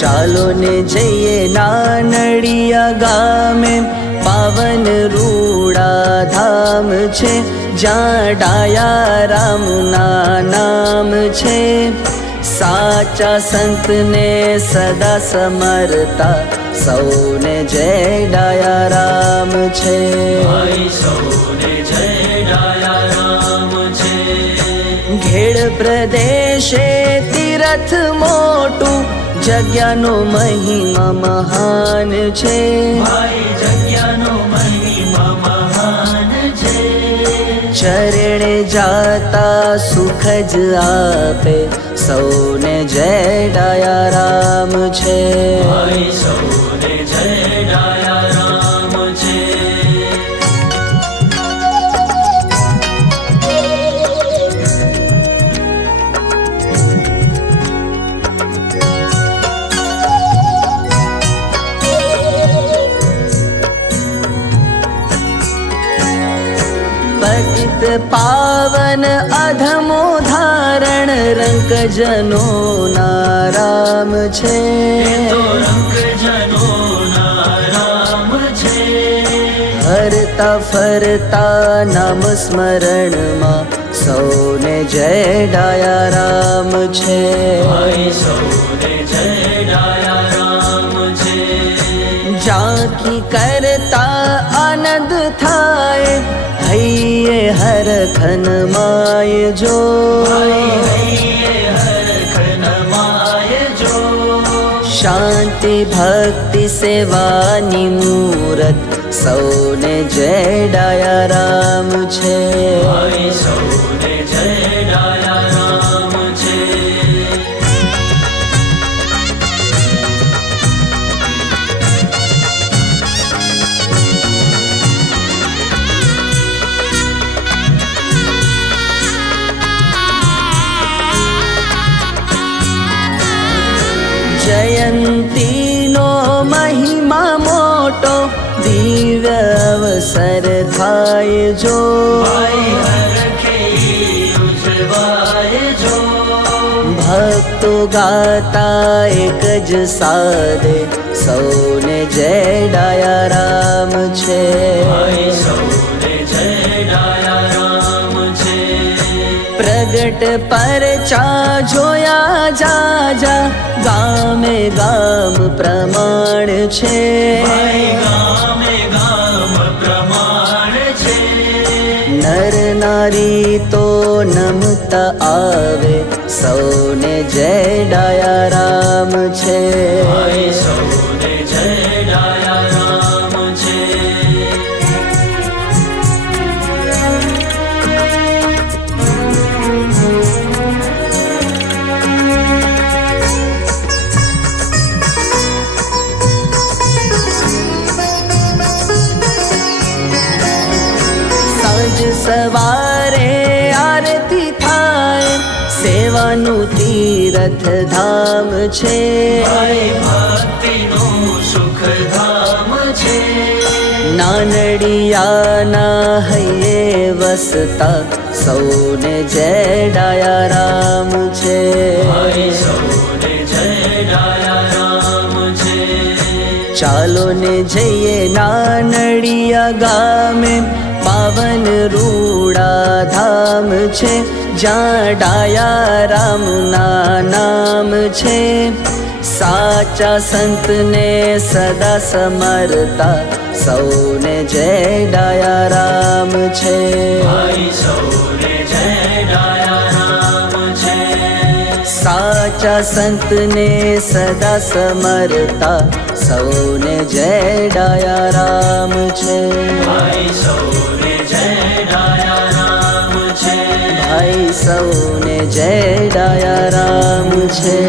ચાલો ને જઈએ નાનડિયા ગામે, પાવન રૂડા ધામ છે, જ્યાં ડાયા રામના નામ છે. સાચા સંતને સદા સમરતા, સૌને જય ડાયા રામ છે. સૌને જય ડાયા રામ છે. ઘેડ પ્રદેશે તીરથ મોટું, જગ્યાનો મહિમા મહાન છે. જગ્યાનો મહિમા મહાન છે. ચરણે જાતા સુખ જ આપે, સૌને જય ડાયા રામ છે. સૌને જય ડાયા રામ છે. પતિત પાવન અધમો ધારણ, રંક જનો ના રામ છે. રંક જનો ના રામ છે. હરતા ફરતા નામ સ્મરણમાં, સૌને જય ડાયા રામ છે. સૌને જય ડાયા રામ છે. ઝાંખી કરતા આનંદ થાય, હૈયે હરખન માય જો. શાંતિ ભક્તિ સેવાની મૂરત, સૌને જય ડાયા રામ છે. સૌને જય ડાયા રામ છે. જયંતીનો મહિમા મોટો, દિવ્ય અવસર થાય જો. ભક્તો ગાતા એક જ સાદે, સૌને જય ડાયા રામ છે. સૌને જય ડાયા રામ છે. પ્રગટ પરચા જોયા જાજા, ગામે ગામ પ્રમાણ છે. ગામે ગામ પ્રમાણ છે. નર નારી તો નમતા આવે, સૌને જય ડાયા રામ છે. સૌને જય ડાયા રામ છે. સવારે આરતી થાય, સેવાનું તીરથ ધામ છે. ભક્તિનું સુખ ધામ છે. નાનડિયાના હૈયે વસતા, સૌને જય ડાયા રામ છે. સૌને જય ડાયા રામ છે. ચાલો ને જઈએ નાનડિયા ગામે, પાવન રૂડા ધામ છે, જ્યાં ડાયા રામના નામ છે. સાચા સંતને સદા સમરતા, સૌને જય ડાયા રામ છે. સૌને જય ડાયા રામ છે. સાચા સંતને સદા સમરતા, સૌને જય ડાયા રામ છે. સૌને જય ડાયા રામ છે. સૌને જય ડાયા રામ છે.